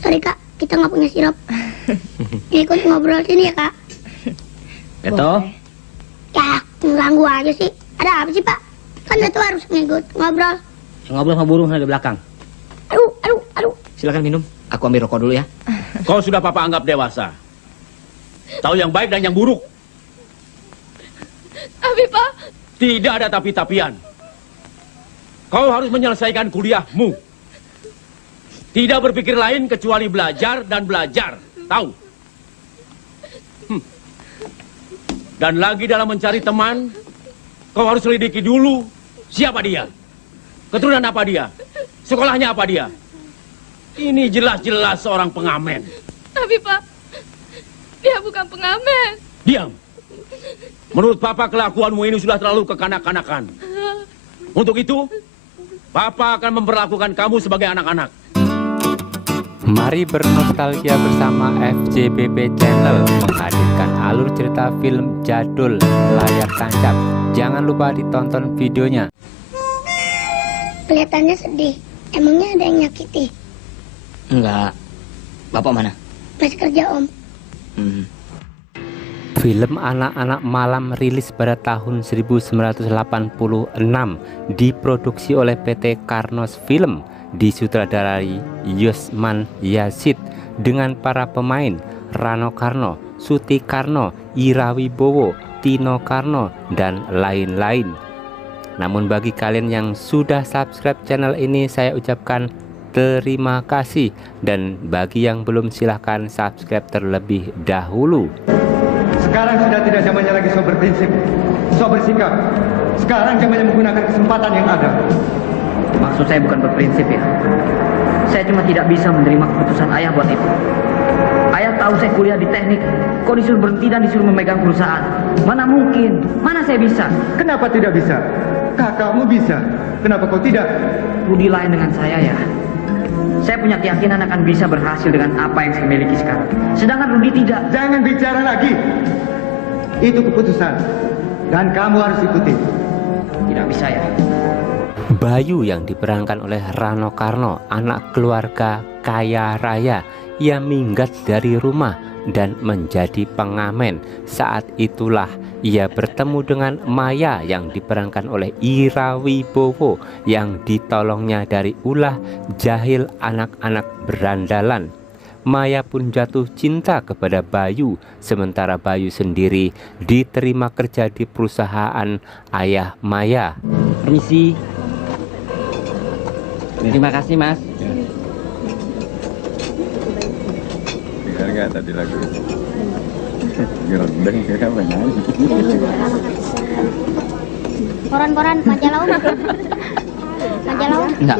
Sorry kak, kita nggak punya sirup. Ikut ngobrol sini ya kak. Beto? Ya, mengganggu aja sih. Ada apa sih pak? Kan Beto harus ngikut ngobrol. Ngobrol sama burung di belakang. Aduh. Silakan minum. Aku ambil rokok dulu ya. Kau sudah papa anggap dewasa. Tahu yang baik dan yang buruk. Tapi Pak. Tidak ada tapi-tapian. Kau harus menyelesaikan kuliahmu. Tidak berpikir lain kecuali belajar dan belajar. Tahu? Dan lagi dalam mencari teman, kau harus selidiki dulu siapa dia. Keturunan apa dia. Sekolahnya apa dia. Ini jelas-jelas seorang pengamen. Tapi Pak, dia bukan pengamen. Diam. Menurut Papa kelakuanmu ini sudah terlalu kekanak-kanakan. Untuk itu, Papa akan memperlakukan kamu sebagai anak-anak. Mari bernostalgia bersama FJBB Channel menghadirkan alur cerita film jadul layar tancap. Jangan lupa ditonton videonya. Kelihatannya sedih. Emangnya ada yang nyakiti? Enggak. Bapak mana? Masih kerja om. Film anak-anak malam rilis pada tahun 1986, diproduksi oleh PT Karnos Film, disutradarai Yusman Yazid dengan para pemain Rano Karno, Suti Karno, Ira Wibowo, Tino Karno, dan lain-lain. Namun bagi kalian yang sudah subscribe channel ini, saya ucapkan terima kasih, dan bagi yang belum, silahkan subscribe terlebih dahulu. Sekarang sudah tidak zamannya lagi so berprinsip, so bersikap. Sekarang zamannya menggunakan kesempatan yang ada. Maksud saya bukan berprinsip ya. Saya cuma tidak bisa menerima keputusan ayah buat itu. Ayah tahu saya kuliah di teknik, kok disuruh berhenti dan disuruh memegang perusahaan. Mana mungkin, mana saya bisa. Kenapa tidak bisa? Kakakmu bisa. Kenapa kau tidak? Rudi lain dengan saya ya. Saya punya keyakinan akan bisa berhasil dengan apa yang saya miliki sekarang. Sedangkan Rudi tidak. Jangan bicara lagi. Itu keputusan. Dan kamu harus ikuti. Tidak bisa ya. Bayu yang diperankan oleh Rano Karno, anak keluarga kaya raya yang minggat dari rumah dan menjadi pengamen. Saat itulah ia bertemu dengan Maya yang diperankan oleh Ira Wibowo yang ditolongnya dari ulah jahil anak-anak berandalan. Maya pun jatuh cinta kepada Bayu, sementara Bayu sendiri diterima kerja di perusahaan ayah Maya. Permisi. Terima kasih Mas. Dengar nggak tadi lagu itu? Gerendeng kayak apa nyanyi? Koran-koran, majalah om. Majalah om. Enggak.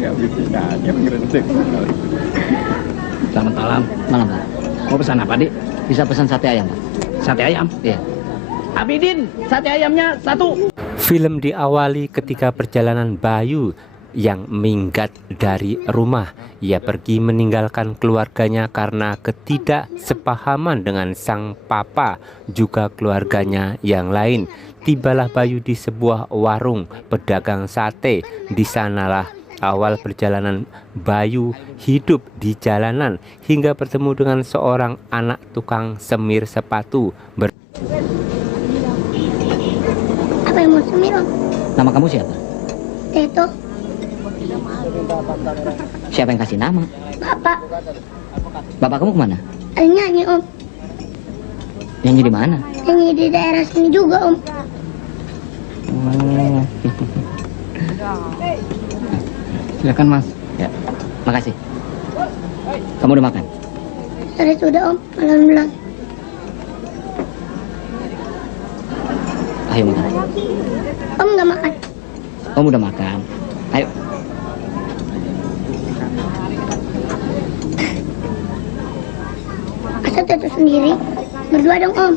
Nggak bisa nyanyi, gerendeng. Selamat malam. Malam. Mau pesan apa, Dik? Bisa pesan sate ayam, Pak. Sate ayam? Iya. Abidin, sate ayamnya 1. Film diawali ketika perjalanan Bayu yang minggat dari rumah. Ia pergi meninggalkan keluarganya karena ketidaksepahaman dengan sang papa, juga keluarganya yang lain. Tibalah Bayu di sebuah warung pedagang sate. Di sanalah awal perjalanan Bayu hidup di jalanan hingga bertemu dengan seorang anak tukang semir sepatu. Apa yang mau semir om? Nama kamu siapa? Teto. Siapa yang kasih nama? Bapak. Bapak kamu kemana? Ada nyanyi om. Nyanyi di mana? Nyanyi di daerah sini juga om. Silakan Mas. Ya, makasih. Kamu udah makan? Tadi sudah om, malam belum. Ayo makan. Om nggak makan. Kamu udah makan. Ayo. Masa Teto sendiri? Berdua dong om.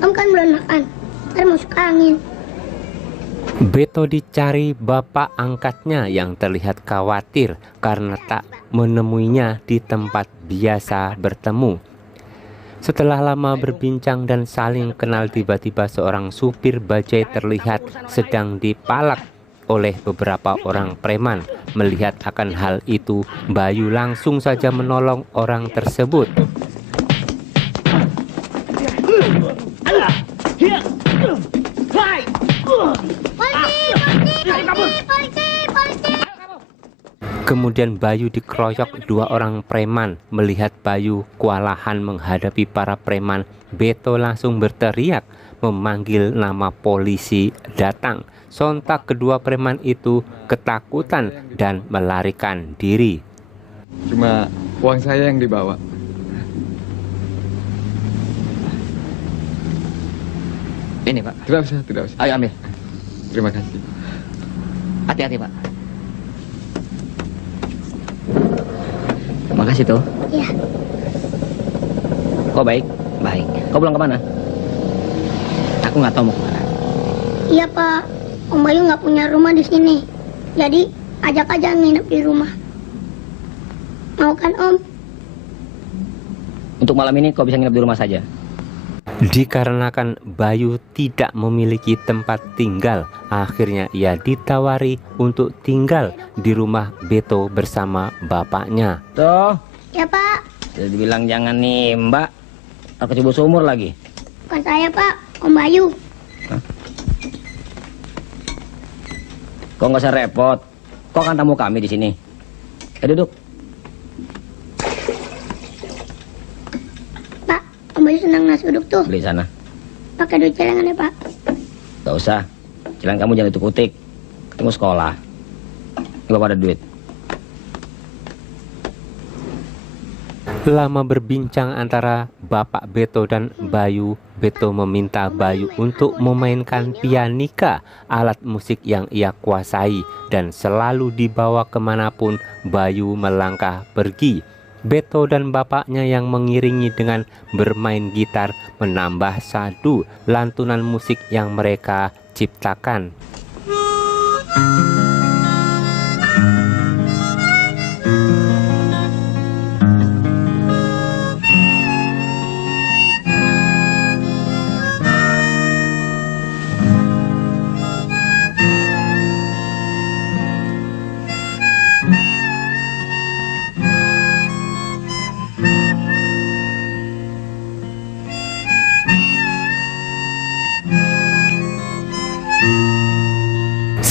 Om kan belum makan. Ntar masuk angin. Beto dicari bapak angkatnya yang terlihat khawatir karena tak menemuinya di tempat biasa bertemu. Setelah lama berbincang dan saling kenal, tiba-tiba seorang supir bajai terlihat sedang dipalak oleh beberapa orang preman. Melihat akan hal itu, Bayu langsung saja menolong orang tersebut. Kemudian Bayu dikeroyok 2 orang preman. Melihat Bayu kewalahan menghadapi para preman, Beto langsung berteriak memanggil nama polisi datang. Sontak kedua preman itu ketakutan dan melarikan diri. Cuma uang saya yang dibawa. Ini Pak. Tidak usah, tidak usah. Ayo ambil. Terima kasih. Hati-hati Pak. Makasih tuh. Iya. Kok baik? Baik. Kau pulang kemana? Aku nggak tahu mau kemana. Iya Pak, Om Bayu nggak punya rumah di sini. Jadi ajak aja nginep di rumah. Mau kan Om? Untuk malam ini kau bisa nginep di rumah saja. Dikarenakan Bayu tidak memiliki tempat tinggal, akhirnya ia ditawari untuk tinggal di rumah Beto bersama bapaknya. Tuh, Ya Pak, udah dibilang jangan nimba, tak kecebur sumur lagi. bukan saya Pak, Om Bayu. Kau nggak usah repot. Kau kan tamu kami di sini. Duduk. Pak, Om Bayu senang nasi uduk tuh. Beli sana. Pakai duit celengan ya Pak. Gak usah. Jalan kamu jangan utik-utik. Ketemu sekolah. Ini bapak ada duit. Lama berbincang antara Bapak Beto dan Bayu, Beto meminta Bayu untuk memainkan pianika, alat musik yang ia kuasai, dan selalu dibawa kemanapun Bayu melangkah pergi. Beto dan bapaknya yang mengiringi dengan bermain gitar menambah sadu lantunan musik yang mereka ciptakan.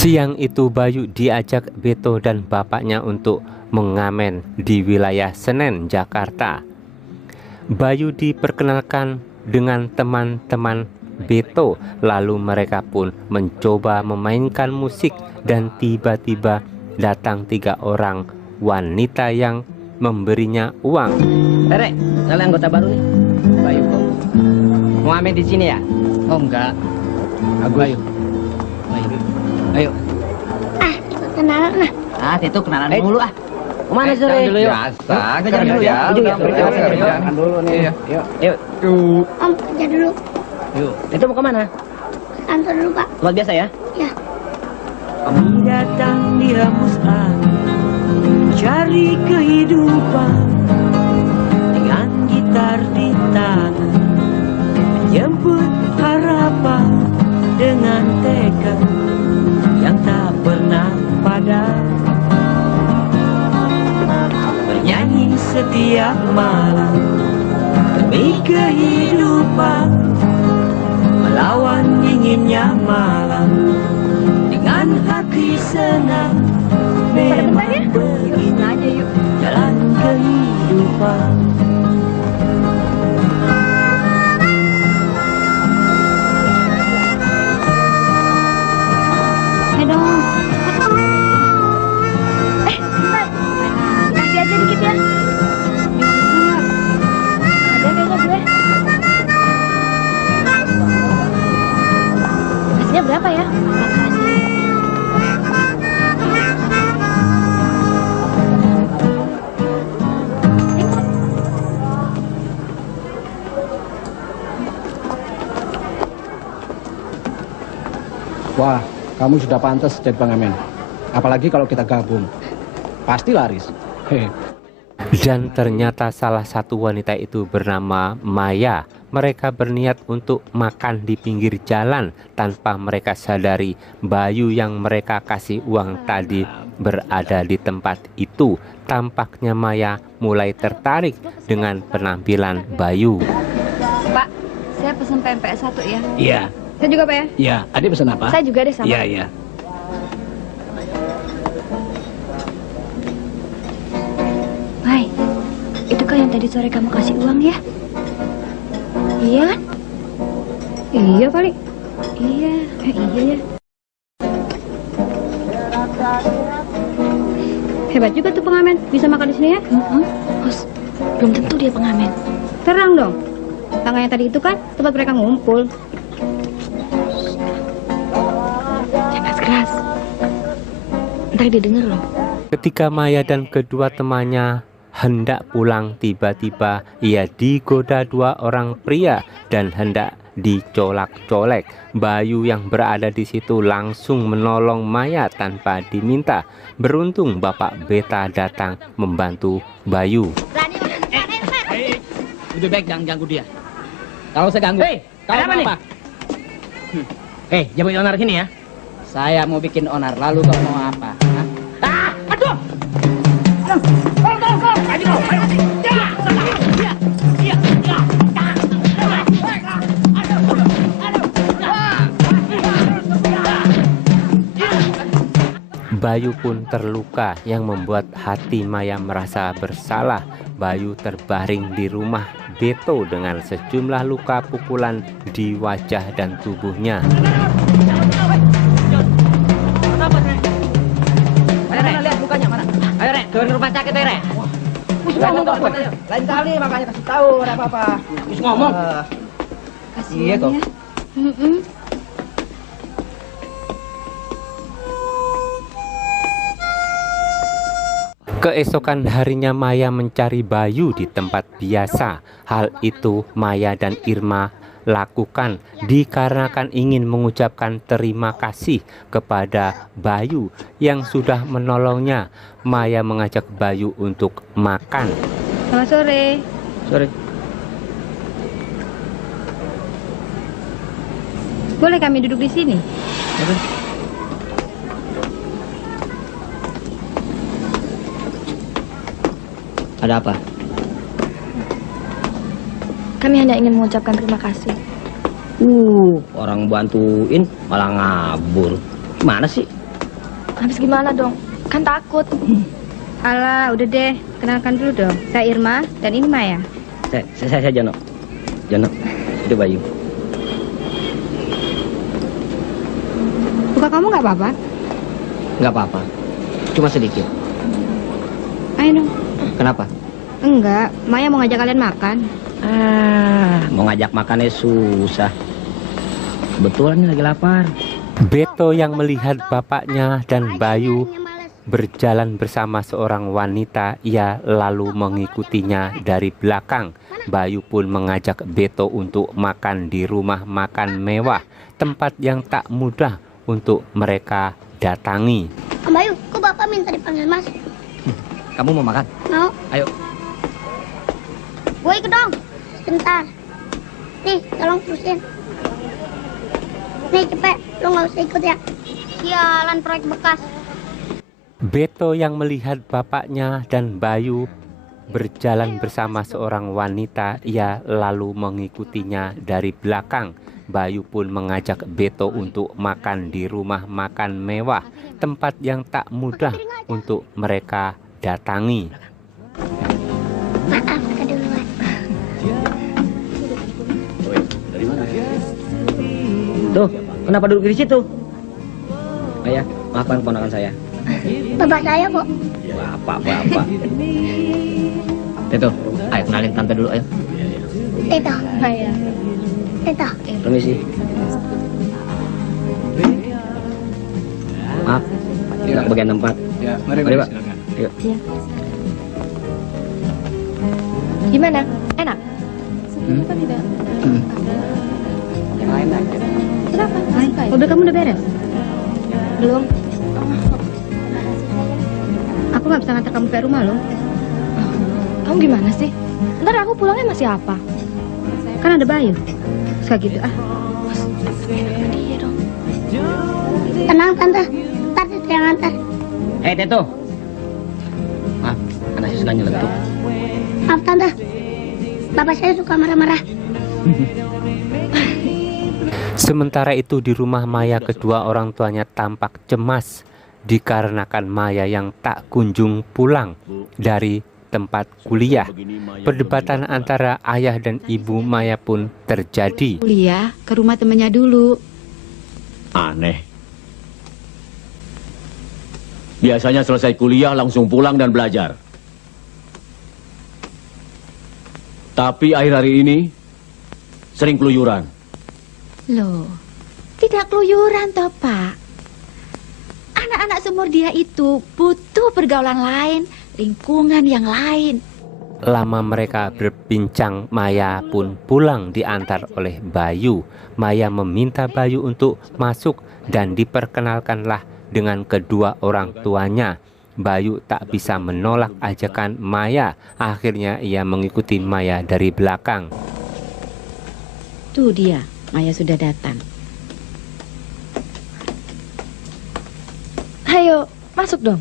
Siang itu Bayu diajak Beto dan bapaknya untuk mengamen di wilayah Senen, Jakarta. Bayu diperkenalkan dengan teman-teman Beto, lalu mereka pun mencoba memainkan musik dan tiba-tiba datang 3 orang wanita yang memberinya uang. Rek, kalian anggota baru nih? Bayu kok. Mau amen di sini ya? Oh enggak. Aku Bayu. Ayo. Ah, ikut kenalan lah. Ah, itu kenalan dulu ah. Kemana sore? Dulu yuk. Biasa, Kita jalan dulu ya. Ujung ya. Jalan dulu nih. Yuk. Yuk. Om, kerja dulu. Yuk. Itu mau kemana? Kantor dulu Pak. Tempat biasa ya? Ya. Kami datang di hembus angin, cari kehidupan dengan gitar di tangan, menjemput harapan dengan tekad yang tak pernah padam, bernyanyi setiap malam demi kehidupan, melawan dinginnya malam dengan hati senang. Memang begitu jalan kehidupan. Kasih aja dikit ya. Ada kayaknya gue. Kasihnya berapa ya? Wah, kamu sudah pantas jadi pengamen. Apalagi kalau kita gabung. Pasti laris. Hehe. Dan ternyata salah satu wanita itu bernama Maya. Mereka berniat untuk makan di pinggir jalan tanpa mereka sadari Bayu yang mereka kasih uang tadi berada di tempat itu. Tampaknya Maya mulai tertarik dengan penampilan Bayu. Pak, saya pesen pempek 1 ya. Iya. Saya juga, Pak ya? Iya. Adik pesan apa? Saya juga deh sama. Iya, iya. Hai, itu kan yang tadi sore kamu kasih uang ya? Iya kan? Iya kali. Iya, iya ya. Hebat juga tuh pengamen, bisa makan di sini ya? Bos, belum tentu dia pengamen. Terang dong. Tangga yang tadi itu kan tempat mereka ngumpul. Jangan keras. Ntar dia denger loh. Ketika Maya dan kedua temannya hendak pulang, tiba-tiba ia digoda 2 orang pria dan hendak dicolak-colek. Bayu yang berada di situ langsung menolong Maya tanpa diminta. Beruntung Bapak Beta datang membantu Bayu. Lebih baik jangan ganggu dia. Kalau saya ganggu, ada apa nih? Jangan onar sini ya. Saya mau bikin onar, lalu kau mau apa? Hah? Aduh! Bayu pun terluka yang membuat hati Maya merasa bersalah. Bayu terbaring di rumah Beto dengan sejumlah luka pukulan di wajah dan tubuhnya. Ayo, lihat mukanya mana? Ayo, Rek, ke rumah sakit, Rek. Lain kali makanya kasih tahu ada apa-apa. Terus ngomong. Iya kok. Keesokan harinya Maya mencari Bayu di tempat biasa. Hal itu Maya dan Irma lakukan dikarenakan ingin mengucapkan terima kasih kepada Bayu yang sudah menolongnya. Maya mengajak Bayu untuk makan. Selamat sore. Sorry. Boleh kami duduk di sini? Ada apa? Kami hanya ingin mengucapkan terima kasih. Orang bantuin malah ngabur. Gimana sih? Habis gimana dong? Kan takut. Alah, udah deh. Kenalkan dulu dong. Saya Irma dan ini Maya. Saya Jono. Jono, itu Bayu. Luka kamu nggak apa-apa? Nggak apa-apa. Cuma sedikit. Ayo dong. Kenapa? Enggak, Maya mau ngajak kalian makan. Mau ngajak makannya susah. Kebetulan ini lagi lapar. Beto yang melihat bapaknya dan Bayu berjalan bersama seorang wanita, ia lalu mengikutinya dari belakang. Bayu pun mengajak Beto untuk makan di rumah makan mewah, tempat yang tak mudah untuk mereka datangi. Om Bayu, kok bapak minta dipanggil mas? Kamu mau makan? Mau. Ayo. Gue ikut dong. Sebentar. Nih, tolong terusin. Nih, cepet. Lo nggak usah ikut ya. Sialan proyek bekas. Beto yang melihat bapaknya dan Bayu berjalan bersama seorang wanita, ia lalu mengikutinya dari belakang. Bayu pun mengajak Beto untuk makan di rumah makan mewah, tempat yang tak mudah untuk mereka datangi. Maaf, keduluan. Tuh, kenapa duduk di situ? Ayah, maafkan keponakan saya. Bapak saya kok. Bapak. Itu, ayo kenalin tante dulu, ayo. Tito. Maya. Tito. Permisi. Maaf, nggak bagian tempat. Ya, Mari, Pak. Ayo. Gimana? Enak? Kenapa? Mobil kamu udah beres? Belum. Aku nggak bisa ngantar kamu ke rumah loh. Kamu gimana sih? Ntar aku pulangnya masih apa? Kan ada Bayu. Suka gitu ah. Tenang tante, ntar Tete yang antar. Hei Teto. Maaf, anak saya suka nyeletuk. Maaf tante, bapak saya suka marah-marah. Sementara itu di rumah Maya, kedua orang tuanya tampak cemas dikarenakan Maya yang tak kunjung pulang dari tempat kuliah. Perdebatan antara ayah dan ibu Maya pun terjadi. Kuliah ke rumah temannya dulu. Aneh. Biasanya selesai kuliah langsung pulang dan belajar. Tapi akhir hari ini sering keluyuran. Loh, tidak keluyuran toh Pak. Anak-anak seumur dia itu butuh pergaulan lain, lingkungan yang lain. Lama mereka berbincang, Maya pun pulang diantar oleh Bayu. Maya meminta Bayu untuk masuk dan diperkenalkanlah dengan kedua orang tuanya. Bayu tak bisa menolak ajakan Maya. Akhirnya ia mengikuti Maya dari belakang. Tuh dia, Maya sudah datang. Ayo, masuk dong.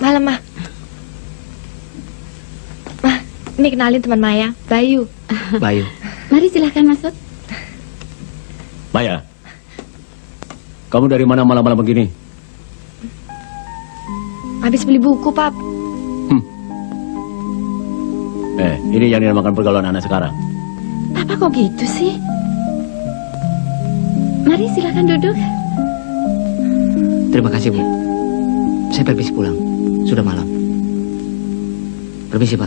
Malam, Mah. Mah, ini kenalin teman Maya, Bayu. Bayu. Mari silahkan masuk. Maya, kamu dari mana malam-malam begini? Habis beli buku, Pap. Ini yang dinamakan pergaulan anak sekarang. Papa kok gitu sih? Mari silahkan duduk. Terima kasih, Bu. Saya permisi pulang. Sudah malam. Permisi, Pak.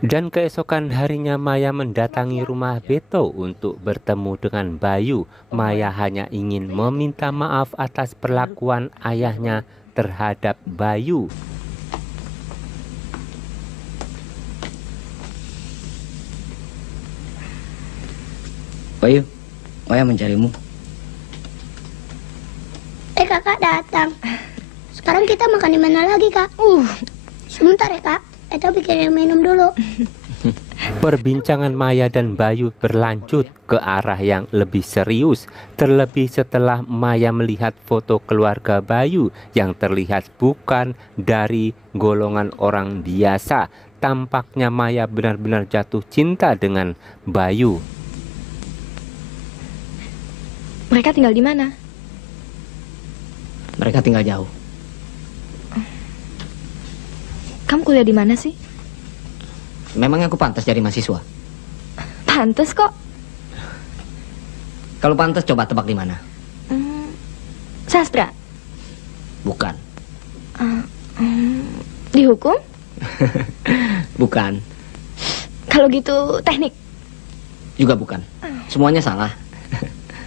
Dan keesokan harinya Maya mendatangi rumah Beto untuk bertemu dengan Bayu. Maya hanya ingin meminta maaf atas perlakuan ayahnya terhadap Bayu. Bayu, Maya mencarimu. Kakak datang. Sekarang kita makan di mana lagi, Kak? Sebentar ya, Kak. Eto bikin minum dulu. Perbincangan Maya dan Bayu berlanjut ke arah yang lebih serius. Terlebih setelah Maya melihat foto keluarga Bayu yang terlihat bukan dari golongan orang biasa. Tampaknya Maya benar-benar jatuh cinta dengan Bayu. Mereka tinggal di mana? Mereka tinggal jauh. Kamu kuliah di mana sih? Memangnya aku pantas jadi mahasiswa? Pantas kok. Kalau pantas coba tebak di mana? Sastra? Bukan. Di hukum? Bukan. Kalau gitu teknik? Juga bukan. Semuanya salah.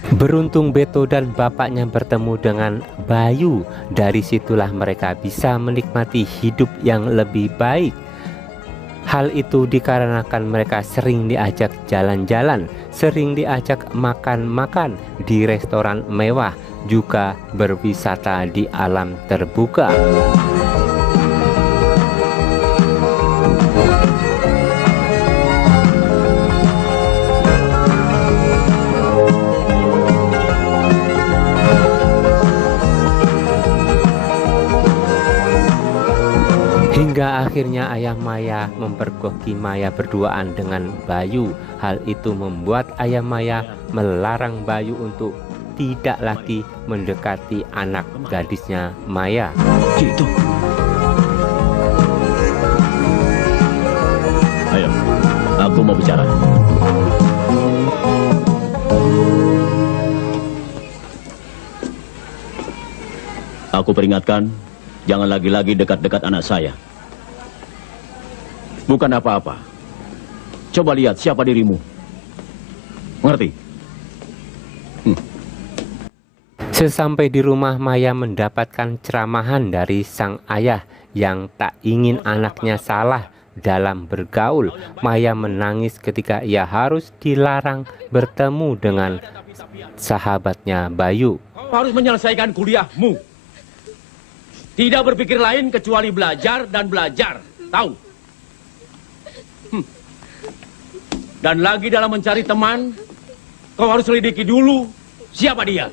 Beruntung Beto dan bapaknya bertemu dengan Bayu. Dari situlah mereka bisa menikmati hidup yang lebih baik. Hal itu dikarenakan mereka sering diajak jalan-jalan, sering diajak makan-makan di restoran mewah, juga berwisata di alam terbuka. Hingga akhirnya ayah Maya mempergoki Maya berduaan dengan Bayu. Hal itu membuat ayah Maya melarang Bayu untuk tidak lagi mendekati anak gadisnya Maya. Gitu. Ayo, aku mau bicara. Aku peringatkan, jangan lagi-lagi dekat-dekat anak saya. Bukan apa-apa. Coba lihat siapa dirimu. Mengerti? Sesampai di rumah, Maya mendapatkan ceramahan dari sang ayah yang tak ingin anaknya salah dalam bergaul. Maya menangis ketika ia harus dilarang bertemu dengan sahabatnya Bayu. Kau harus menyelesaikan kuliahmu. Tidak berpikir lain kecuali belajar dan belajar. Tahu? Dan lagi dalam mencari teman, kau harus selidiki dulu siapa dia.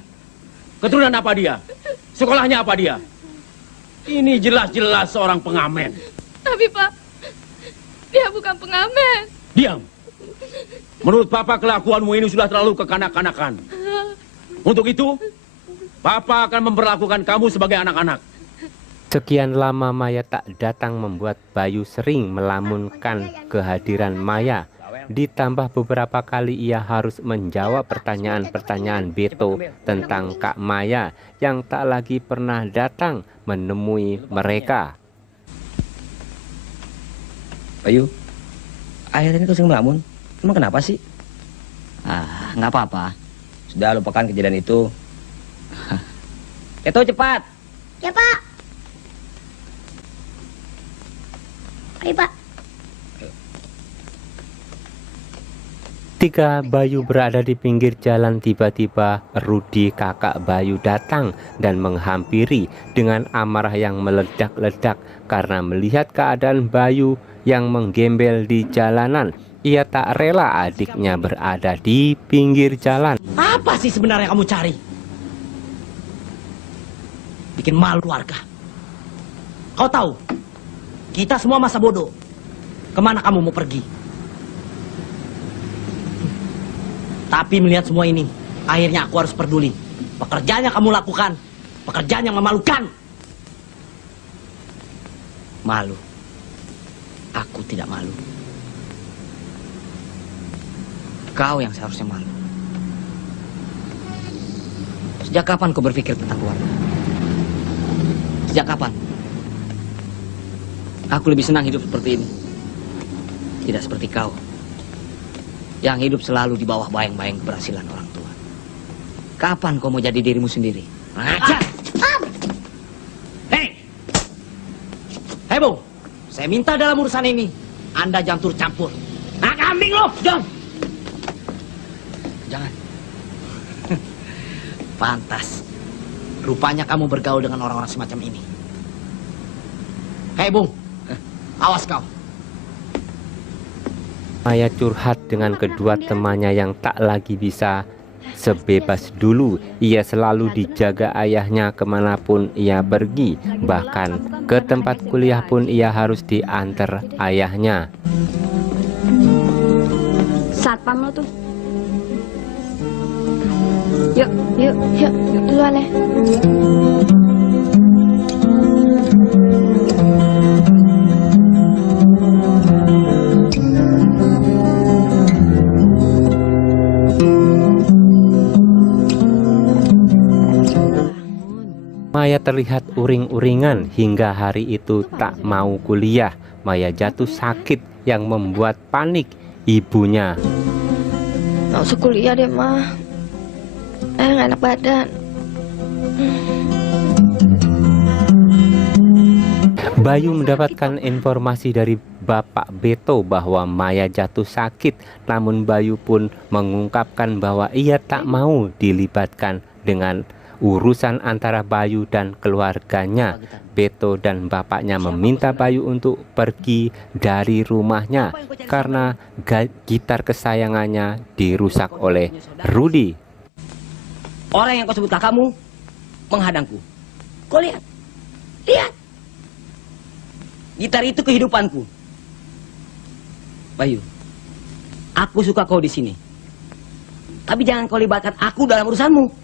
Keturunan apa dia? Sekolahnya apa dia? Ini jelas-jelas seorang pengamen. Tapi Pak, dia bukan pengamen. Diam. Menurut Papa kelakuanmu ini sudah terlalu kekanak-kanakan. Untuk itu, Papa akan memperlakukan kamu sebagai anak-anak. Sekian lama Maya tak datang membuat Bayu sering melamunkan kehadiran Maya. Ditambah beberapa kali ia harus menjawab pertanyaan-pertanyaan Beto tentang Kak Maya yang tak lagi pernah datang menemui mereka. Bayu, akhirnya kau sering melamun. Emang kenapa sih? Nggak apa-apa. Sudah lupakan kejadian itu. Beto cepat. Ya, Pak. Ayo, Pak. Ketika Bayu berada di pinggir jalan, tiba-tiba Rudi kakak Bayu datang dan menghampiri dengan amarah yang meledak-ledak karena melihat keadaan Bayu yang menggembel di jalanan. Ia tak rela adiknya berada di pinggir jalan. Apa sih sebenarnya kamu cari? Bikin malu warga. Kau tahu, kita semua masa bodoh. Kemana kamu mau pergi? Tapi melihat semua ini, akhirnya aku harus peduli. Pekerjaan yang kamu lakukan, pekerjaan yang memalukan. Malu. Aku tidak malu. Kau yang seharusnya malu. Sejak kapan kau berpikir tentang keluarga? Sejak kapan? Aku lebih senang hidup seperti ini. Tidak seperti kau, yang hidup selalu di bawah bayang-bayang keberhasilan orang tua. Kapan kau mau jadi dirimu sendiri? Aja! Hei! Hei, Bung! Saya minta dalam urusan ini, Anda jangan turut campur. Nah, kambing lo! Jangan! Jangan. Pantas. Rupanya kamu bergaul dengan orang-orang semacam ini. Hei, Bung! Awas kau! Maya curhat dengan kedua temannya yang tak lagi bisa sebebas dulu. Ia selalu dijaga ayahnya kemanapun ia pergi. Bahkan ke tempat kuliah pun ia harus diantar ayahnya. Satpam lo tuh. Yuk duluan ya. Maya terlihat uring-uringan hingga hari itu tak mau kuliah. Maya jatuh sakit yang membuat panik ibunya. Nggak usah kuliah deh, Ma. Nggak enak badan. Bayu mendapatkan informasi dari Bapak Beto bahwa Maya jatuh sakit. Namun Bayu pun mengungkapkan bahwa ia tak mau dilibatkan dengan urusan antara Bayu dan keluarganya. Beto dan bapaknya meminta Bayu untuk pergi dari rumahnya karena gitar kesayangannya dirusak oleh Rudi. Orang yang kau sebut kakakmu menghadangku. Kau lihat, lihat. Gitar itu kehidupanku. Bayu, aku suka kau di sini. Tapi jangan kau libatkan aku dalam urusanmu.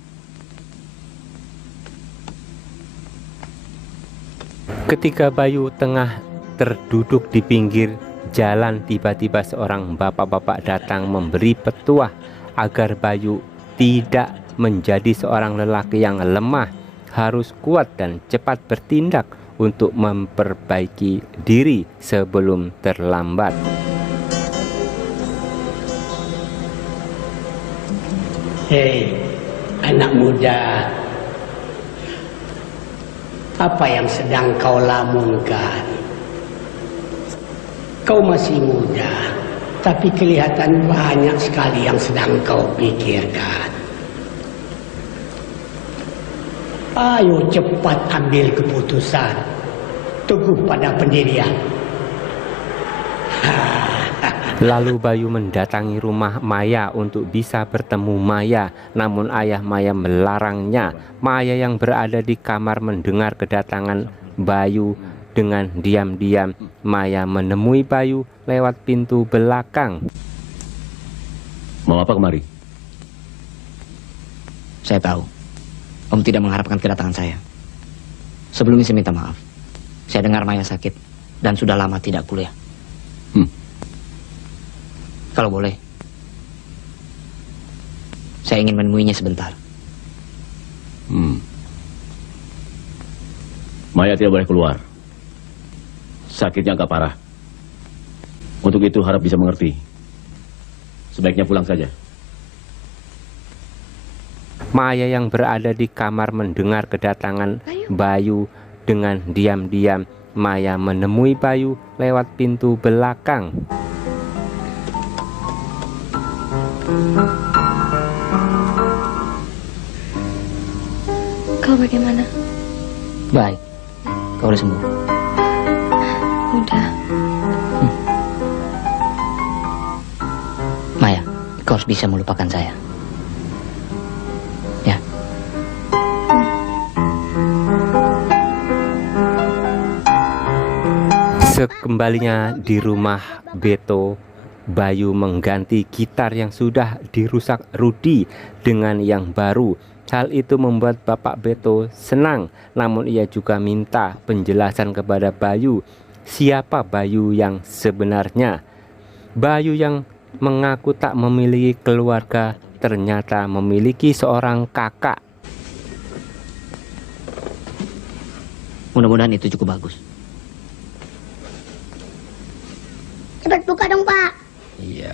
Ketika Bayu tengah terduduk di pinggir jalan, tiba-tiba seorang bapak-bapak datang memberi petuah agar Bayu tidak menjadi seorang lelaki yang lemah, harus kuat dan cepat bertindak untuk memperbaiki diri sebelum terlambat. Hei, anak muda. Apa yang sedang kau lamunkan? Kau masih muda, tapi kelihatan banyak sekali yang sedang kau pikirkan. Ayo cepat ambil keputusan. Teguh pada pendirian. Lalu Bayu mendatangi rumah Maya untuk bisa bertemu Maya. Namun ayah Maya melarangnya. Maya yang berada di kamar mendengar kedatangan Bayu. Dengan diam-diam Maya menemui Bayu lewat pintu belakang. Mau apa kemari? Saya tahu Om tidak mengharapkan kedatangan saya. Sebelumnya saya minta maaf. Saya dengar Maya sakit dan sudah lama tidak kuliah. Kalau boleh, saya ingin menemuinya sebentar. Maya tidak boleh keluar. Sakitnya agak parah. Untuk itu harap bisa mengerti. Sebaiknya pulang saja. Maya yang berada di kamar mendengar kedatangan Bayu. Dengan diam-diam Maya menemui Bayu lewat pintu belakang. Kau bagaimana? Baik, kau udah sembuh. Udah. Maya, kau harus bisa melupakan saya. Ya. Sekembalinya di rumah Beto, Bayu mengganti gitar yang sudah dirusak Rudi dengan yang baru. Hal itu membuat Bapak Beto senang, namun ia juga minta penjelasan kepada Bayu. Siapa Bayu yang sebenarnya? Bayu yang mengaku tak memiliki keluarga ternyata memiliki seorang kakak. Mudah-mudahan itu cukup bagus. Cepat buka dong, Pak. Iya.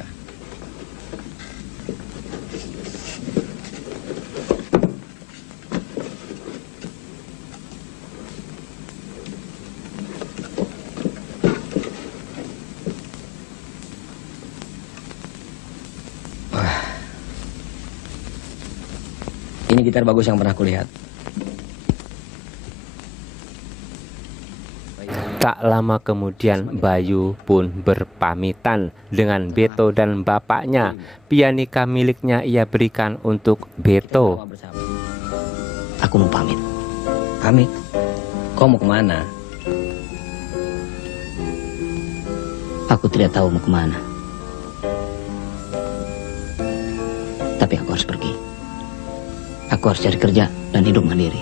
Ini gitar bagus yang pernah kulihat. Tak lama kemudian Bayu pun berpamitan dengan Beto dan bapaknya. Pianika miliknya ia berikan untuk Beto. Aku mau pamit. Pamit? Kau mau kemana? Aku tidak tahu mau kemana. Tapi aku harus pergi. Aku harus cari kerja dan hidup mandiri.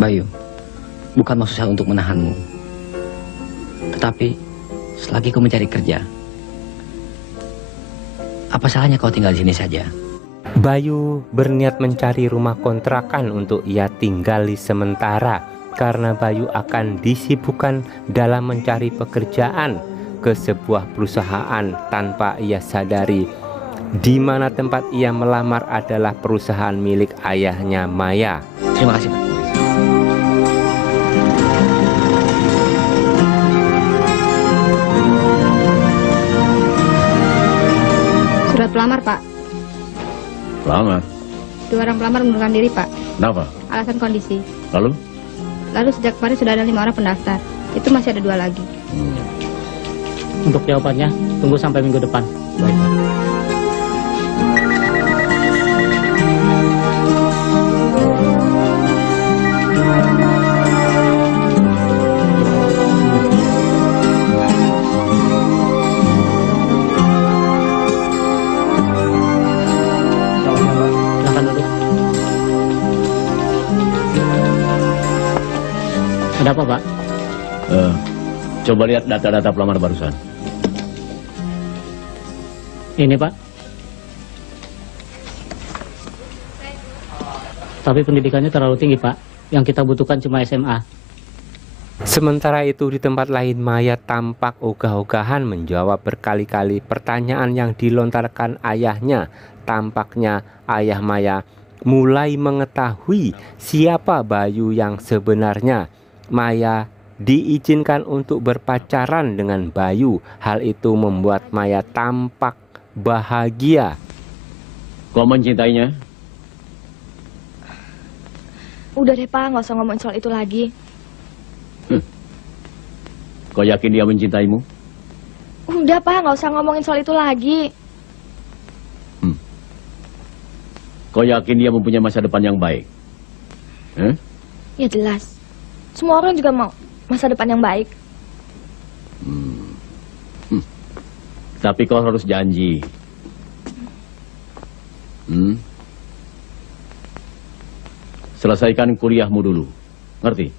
Bayu, Bukan maksud saya untuk menahanmu. Tetapi selagi kau mencari kerja, apa salahnya kau tinggal di sini saja? Bayu berniat mencari rumah kontrakan untuk ia tinggali sementara karena Bayu akan disibukkan dalam mencari pekerjaan ke sebuah perusahaan tanpa ia sadari di mana tempat ia melamar adalah perusahaan milik ayahnya Maya. Terima kasih, Pak. Surat pelamar, Pak. Pelamar? Dua orang pelamar mengundurkan diri, Pak. Kenapa? Alasan kondisi. Lalu? Lalu sejak kemarin sudah ada 5 orang pendaftar. Itu masih ada 2 lagi. Untuk jawabannya, tunggu sampai minggu depan. Baik. Silakan duduk. Ada apa, Pak? Coba lihat data-data pelamar barusan. Ini, Pak. Tapi pendidikannya terlalu tinggi, Pak. Yang kita butuhkan cuma SMA. Sementara itu di tempat lain Maya tampak ogah-ogahan menjawab berkali-kali pertanyaan yang dilontarkan ayahnya. Tampaknya ayah Maya mulai mengetahui siapa Bayu yang sebenarnya. Maya diizinkan untuk berpacaran dengan Bayu. Hal itu membuat Maya tampak bahagia. Kau mencintainya? Udah deh Pak, nggak usah ngomongin soal itu lagi. Kau yakin dia mencintaimu? Udah Pak, nggak usah ngomongin soal itu lagi. Kau yakin dia mempunyai masa depan yang baik? Ya jelas. Semua orang juga mau masa depan yang baik. Tapi kau harus janji. Selesaikan kuliahmu dulu. Ngerti?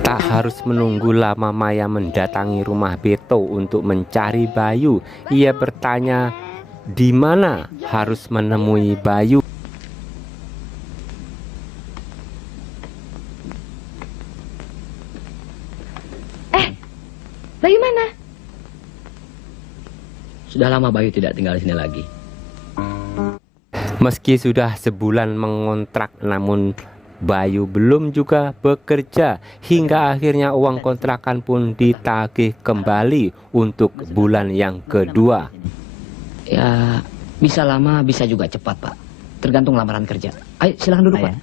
Tak harus menunggu lama Maya mendatangi rumah Beto untuk mencari Bayu. Ia bertanya di mana harus menemui Bayu. Bayu mana? Sudah lama Bayu tidak tinggal di sini lagi. Meski sudah sebulan mengontrak, namun Bayu belum juga bekerja. Hingga akhirnya uang kontrakan pun ditagih kembali untuk bulan yang kedua. Ya, bisa lama, bisa juga cepat, Pak. Tergantung lamaran kerja. Ayo, silahkan duduk, Pak.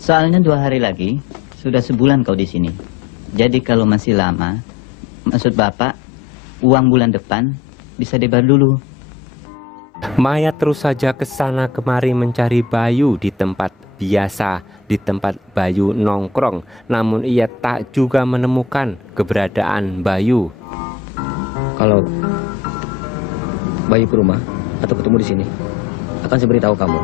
Soalnya 2 hari lagi, sudah sebulan kau di sini. Jadi kalau masih lama, maksud Bapak, uang bulan depan bisa dibayar dulu. Maya terus saja ke sana kemari mencari Bayu di tempat biasa, di tempat Bayu nongkrong. Namun ia tak juga menemukan keberadaan Bayu. Kalau Bayu ke rumah atau ketemu di sini, akan saya beritahu kamu.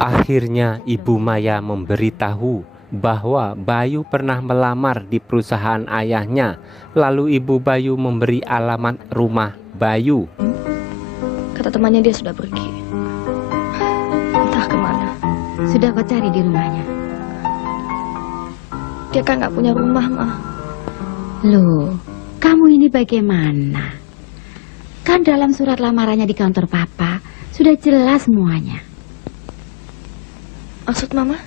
Akhirnya Ibu Maya memberitahu bahwa Bayu pernah melamar di perusahaan ayahnya. Lalu Ibu Bayu memberi alamat rumah Bayu. Kata temannya dia sudah pergi. Entah kemana. Sudah kau cari di rumahnya? Dia kan nggak punya rumah, Ma. Loh, kamu ini bagaimana? Kan dalam surat lamarannya di kantor Papa sudah jelas semuanya. Maksud Mama?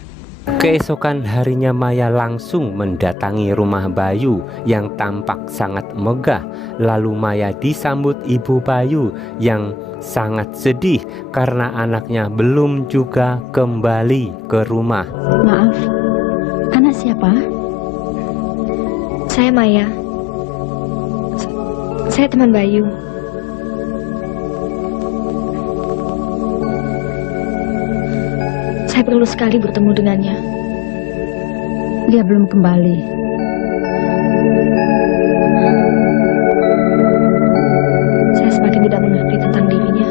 Keesokan harinya Maya langsung mendatangi rumah Bayu yang tampak sangat megah. Lalu Maya disambut Ibu Bayu yang sangat sedih karena anaknya belum juga kembali ke rumah. Maaf, anak siapa? Saya Maya. Saya teman Bayu. Saya perlu sekali bertemu dengannya. Dia belum kembali. Saya semakin tidak mengerti tentang dirinya.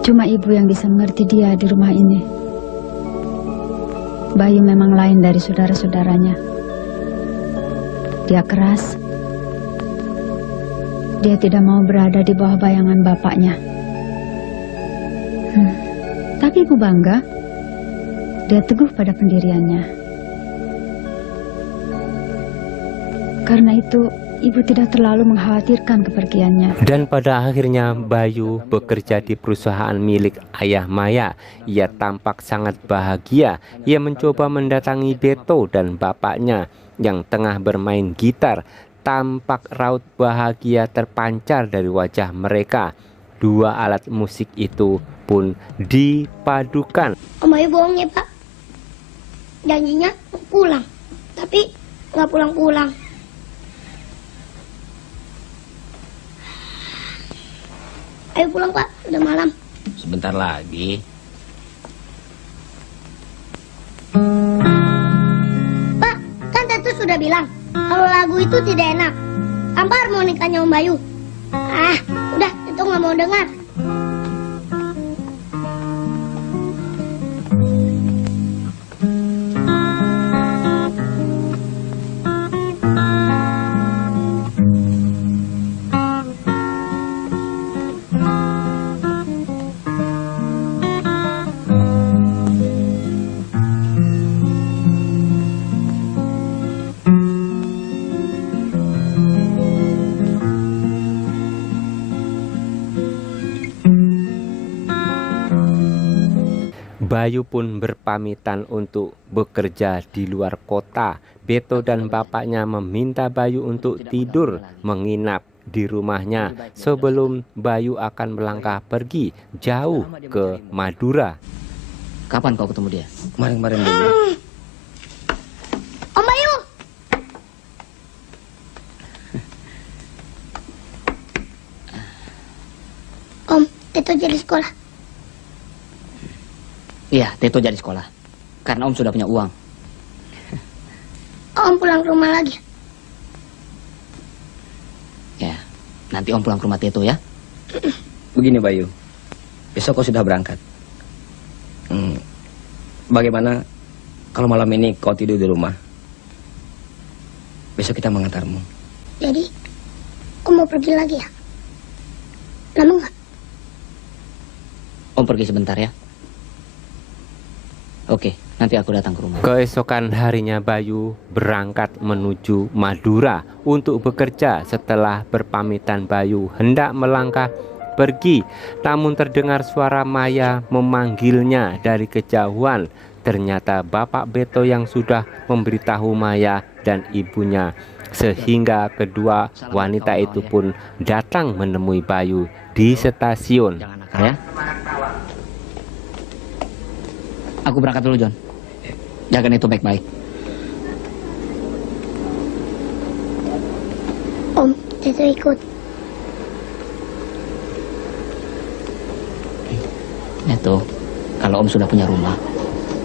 Cuma ibu yang bisa mengerti dia di rumah ini. Bayu memang lain dari saudara-saudaranya. Dia keras. Dia tidak mau berada di bawah bayangan bapaknya. Tapi ibu bangga. Dia teguh pada pendiriannya. Karena itu, ibu tidak terlalu mengkhawatirkan kepergiannya. Dan pada akhirnya Bayu bekerja di perusahaan milik ayah Maya. Ia tampak sangat bahagia. Ia mencoba mendatangi Beto dan bapaknya yang tengah bermain gitar. Tampak raut bahagia terpancar dari wajah mereka. 2 alat musik itu pun dipadukan. Om Bayu bohong ya, Pak. Janjinya mau pulang, tapi nggak pulang-pulang. Ayo pulang, Pak. Udah malam. Sebentar lagi. Pak, kan Tatu sudah bilang kalau lagu itu tidak enak. Tanpa harmonikanya Om Bayu. Udah, itu nggak mau dengar. Bayu pun berpamitan untuk bekerja di luar kota. Beto dan bapaknya meminta Bayu untuk tidur menginap di rumahnya sebelum Bayu akan melangkah pergi jauh ke Madura. Kapan kau ketemu dia? Kemarin-kemarin dulu. Om Bayu. Om, itu jadi sekolah. Iya, Teto jadi sekolah. Karena Om sudah punya uang. Om pulang ke rumah lagi. Ya, nanti Om pulang ke rumah Teto ya. Begini Bayu, besok kau sudah berangkat. Bagaimana kalau malam ini kau tidur di rumah? Besok kita mengantarmu. Jadi, Om mau pergi lagi ya? Lama nggak? Om pergi sebentar ya. Oke, nanti aku datang ke rumah. Keesokan harinya Bayu berangkat menuju Madura untuk bekerja. Setelah berpamitan, Bayu hendak melangkah pergi, namun terdengar suara Maya memanggilnya dari kejauhan. Ternyata Bapak Beto yang sudah memberitahu Maya dan ibunya, sehingga kedua wanita itu pun datang menemui Bayu di stasiun. Jangan nakal ya. Aku berangkat dulu, John. Jaga itu baik-baik. Om, Teto ikut. Teto, kalau Om sudah punya rumah,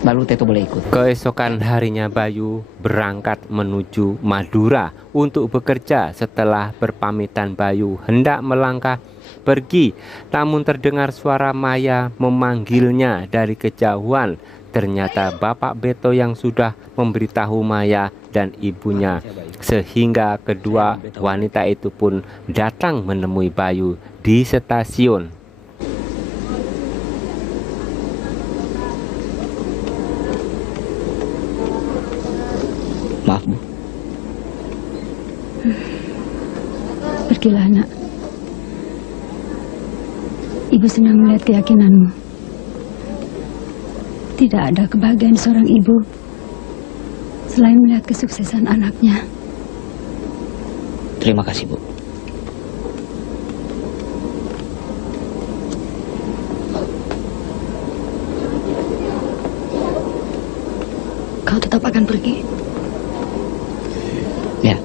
baru Teto boleh ikut. Keesokan harinya Bayu berangkat menuju Madura untuk bekerja. Setelah berpamitan, Bayu hendak melangkah pergi, namun terdengar suara Maya memanggilnya dari kejauhan. Ternyata Bapak Beto yang sudah memberitahu Maya dan ibunya, sehingga kedua wanita itu pun datang menemui Bayu di stasiun. Maaf, Bu. Pergilah, nak. Ibu senang melihat keyakinanmu. Tidak ada kebahagiaan seorang ibu selain melihat kesuksesan anaknya. Terima kasih, Bu. Kau tetap akan pergi? Ya.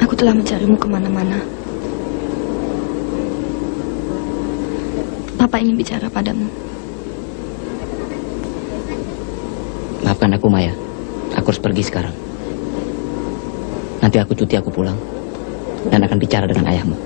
Aku telah mencarimu kemana-mana. Papa ingin bicara padamu. Maafkan aku, Maya. Aku harus pergi sekarang. Nanti aku cuti, aku pulang. Dan akan bicara dengan ayahmu.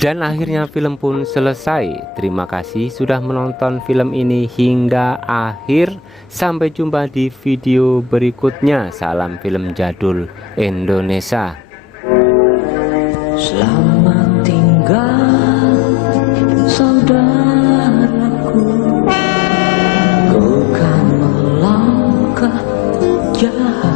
Dan akhirnya film pun selesai. Terima kasih sudah menonton film ini hingga akhir. Sampai jumpa di video berikutnya. Salam film jadul Indonesia. Selamat tinggal saudaraku, kau kan melangkah jauh.